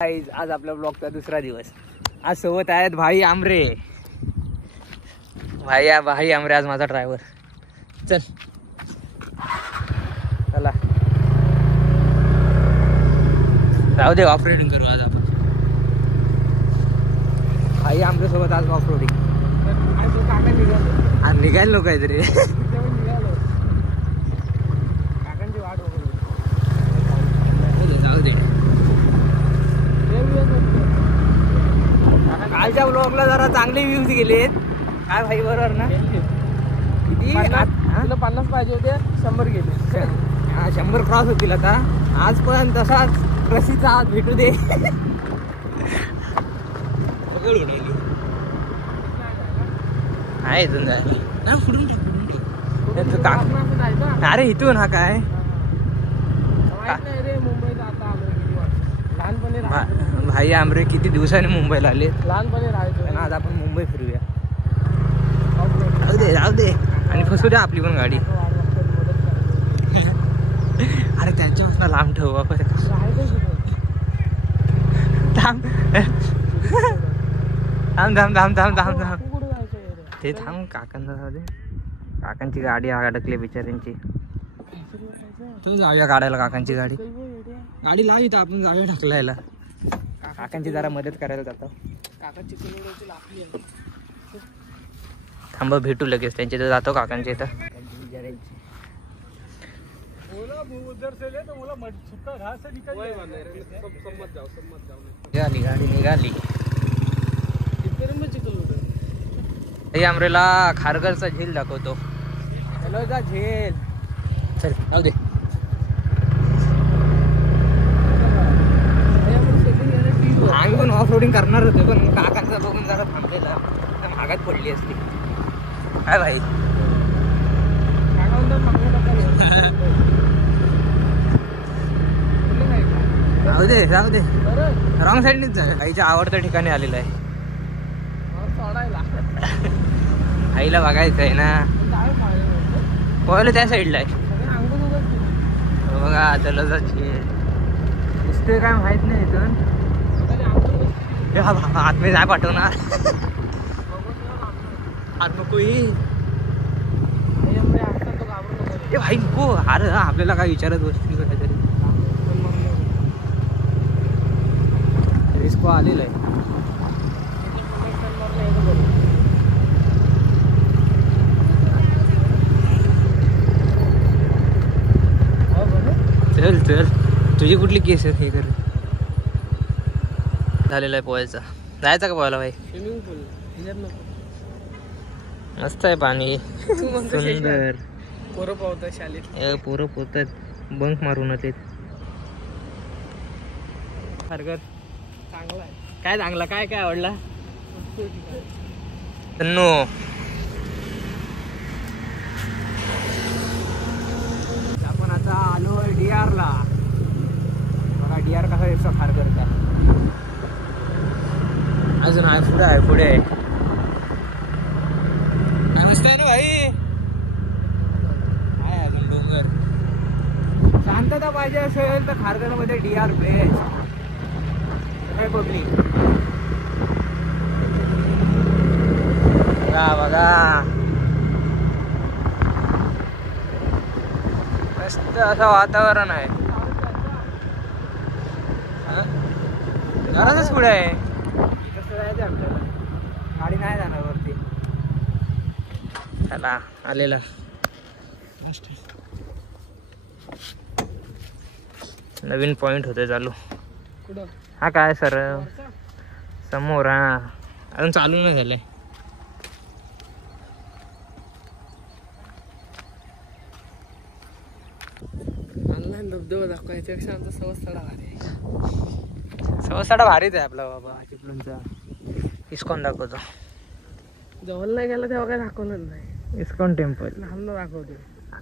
आज आपल्या ब्लॉगचा दुसरा दिवस. आज सोबत आहेत भाई आमरे. भाई आमरे आज माझा ड्रायव्हर. चल चला जाऊ दे, ऑफ रोडिंग करू आज आपण. भाई आमरे सोबत आज ऑफ रोडिंग. निघायला नको काहीतरी. जाऊ दे. कालच्या ब्लॉगला जरा चांगले व्ह्यूज गेलेत काय भाई, बरोबर ना? किती? तुला 50 पाहिजे होते, 100 गेले. 100 क्रॉस होतील आता. आज पण तसाच रशीचा हात भेटू दे. आहे इथून जायला. अरे इथून हा काय भाई आमरे किती दिवसांनी मुंबईला आले. लहानपणी राहायचो. आज आपण मुंबई फिरूया. जाऊ दे आणि फसू द्या आपली पण गाडी. अरे त्यांच्यापासून लांब ठेवू आपण. थांब ते थांब. काकांना जाऊ दे. काकांची गाडी अडकली बिचाऱ्यांची. तू जाऊया काढायला काकांची गाडी. गाडी लाव इथं, आपण जाऊया ढकलायला. काकांची जरा मदत करायला जातो. थांब भेटू लगेच त्यांच्या इथं जातो. काकांच्या इथं निघाली गाडी निघाली. आमरेला खारघरचा झेल दाखवतो. हॅलो जा झेल. चल जाऊ दे. आम्ही पण ऑफ रोडिंग करणार होतो पण काकांचा बघून जरा थांबलेला. भागात पडली असती काय भाई. जाऊ दे जाऊ दे. रॉंग साईडनीच जा. आईच्या आवडत्या ठिकाणी आलेलं आहे. आईला बघायचं आहे ना. पोहायला त्या साईडला आहे बघा. त्याला जायचे दिसतोय काय माहित नाही इथून. आतमध्ये जाय पाठवणार. आत नको भाई नको. अरे आपल्याला काय विचारत बसतील काहीतरी. रिस्को आलेलं आहे. चल चल. तुझी कुठली केस आहे हे कर. झालेला आहे पोहायचा. जायचं का पोहायला भाई? स्विमिंग पूल मस्त आहे पाणी सुंदर. पोरं पोहतात शाळेत. पोरं पोहतात बंक मारून येत. खारघर चांगला आहे. काय चांगला काय काय आवडला? तन्नू आपण आता आलोय DR ला. बघा DR कसा दिसतो खारघरचा. अजून आहे पुढे आहे पुढे. काय मस्त आहे ना भाई. आहे अजून डोंगर. शांतता पाहिजे असेल तर खारघरमध्ये DR बेस्ट. काय बघली बघा. मस्त असं वातावरण आहे. घरातच पुढे आहे. आपल्याला गाडी नाही जाणार वरती. चला आलेला. नवीन पॉइंट होते चालू. हा काय सर समोर. हा अजून चालू नाही झालंय. ऑनलाईन धबधबा दाखवायच्यापेक्षा आमचा सवसाडा भारी आहे. सवसाडा भारीच आहे आपला बाबा. चिपळूणचा इस्कॉन दाखवतो. जवळ नाही गेला तेव्हा काय दाखवणार नाही. इस्कॉन टेम्पल लांब दाखवतो.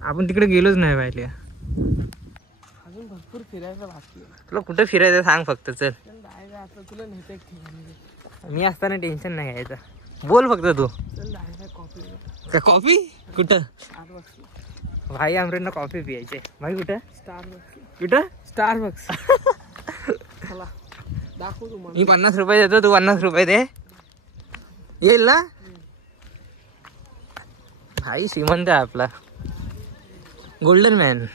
आपण तिकडे गेलोच नाही पाहिले. अजून भरपूर फिरायचं बाकी आहे. तुला कुठे फिरायचं सांग फक्त. चल तुला नेते. मी असताना टेन्शन नाही घ्यायचं. बोल फक्त तू. चल कॉफी. कॉफी कुठं? भाई आमरेंना कॉफी पियायचे. भाई कुठं? स्टारबक्स. कुठं? स्टारबक्स. चला दाखव तुम्हाला. मी 50 रुपये देतो, तू 50 रुपये दे. येईल ना भाई? श्रीमंत आहे आपला गोल्डन मॅन.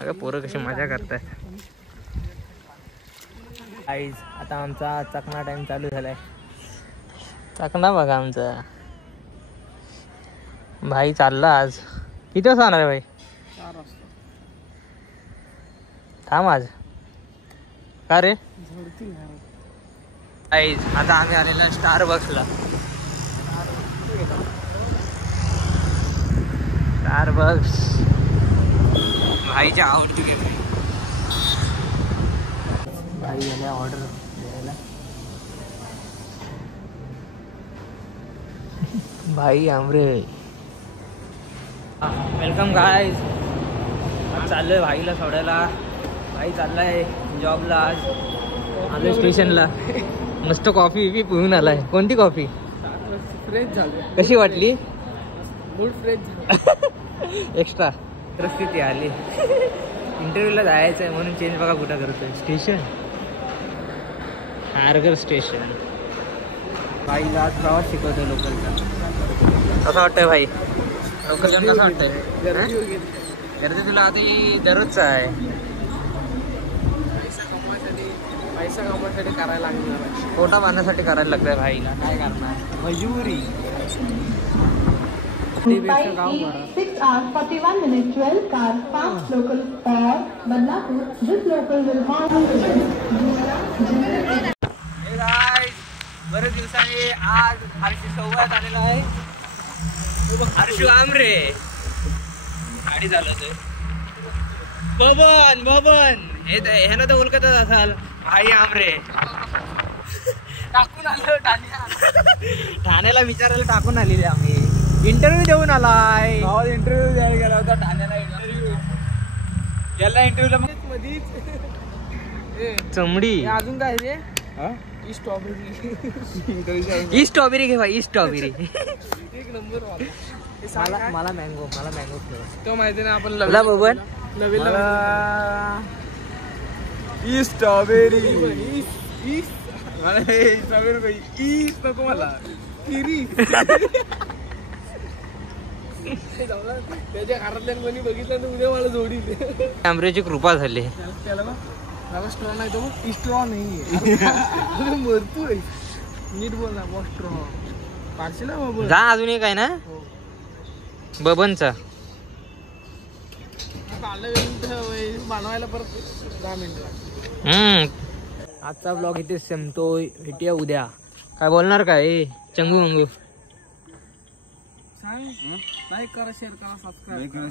अगं पोरं कशी मजा करतायत. आईज आता आमचा चकना टाइम चालू झालाय. चकना बघा आमचा भाई चालला आज. किती वाजता होणार आहे भाई? 4 वाजता. थांब आज का रे? झडती नाही. आईज आता आम्ही आलेला स्टारबक्सला. स्टारबक्स भाईच्या आवडती घेतली. भाई गेल्या ऑर्डर द्यायला. भाई आमरे वेलकम गाईज. आज चाललोय भाईला सोडायला. भाई चाललाय जॉबला. आज आलोय स्टेशनला. मस्त कॉफी बी पिऊन आलाय. कोणती कॉफी? फ्रेश झालं. कशी वाटली? मूड फ्रेश झालं. एक्स्ट्रा परिस्थिती आली. इंटरव्ह्यूला जायचं आहे म्हणून चेंज बघा कुठं करतोय. Station Kharghar station. भाईला आज प्रवास शिकवतोय लोकलचा. कसं वाटतंय भाई? लोकल जाऊन कसं वाटतंय? गर्दी तुला आधी दररोजचं आहे. पैसा कमवायसाठी करायला लागणार. पोटा बांधण्यासाठी करायला लागतंय भाईला. काय करणार? मजबुरी. By 6 hours 41 minutes 12 car fast local for Badlapur. This local will halt बरेच दिवसांनी आज हर्षी सोबत आलेला आहे. हर्षू आमरे गाडी चालवतोय. बबन बबन हे ना तर ओळखतच असाल. भाई आमरे टाकून आलो ठाण्याला विचारायला टाकून आलेले आम्ही. इंटरव्ह्यू देऊन आलाय. इंटरव्ह्यू द्यायला गेला होता ठाण्याला. इंटरव्ह्यू याला इंटरव्ह्यूला मधीच चमडी. अजून काय रे? स्ट्रॉबेरी. ही स्ट्रॉबेरी घे भाई. ही स्ट्रॉबेरी एक नंबर मला मला मँगो. मला मँगो ठेव. तो माहिती ना आपण तुला बबन नवीन स्ट्रॉबेरी. मला स्ट्रॉबेरी ईस नको. मला किरी. त्याच्या घरातल्या कोणी बघितलं तर उद्या मला जोडी. आमरेची कृपा झाली. त्याला ना मला स्ट्रॉ नाही तो. स्ट्रॉ नाही मरतोय. नीट बोल ना. स्ट्रॉ पार्सल बाबा. जा अजून एक आहे ना बबनचा. बनवायला परत 10 मिनिटं लागतात. आजचा ब्लॉग इथे संपतोय. भेटूया उद्या. काय बोलणार काय चंगू मंगू? सांग. लाईक करा, शेअर करा, सबस्क्राईब करा.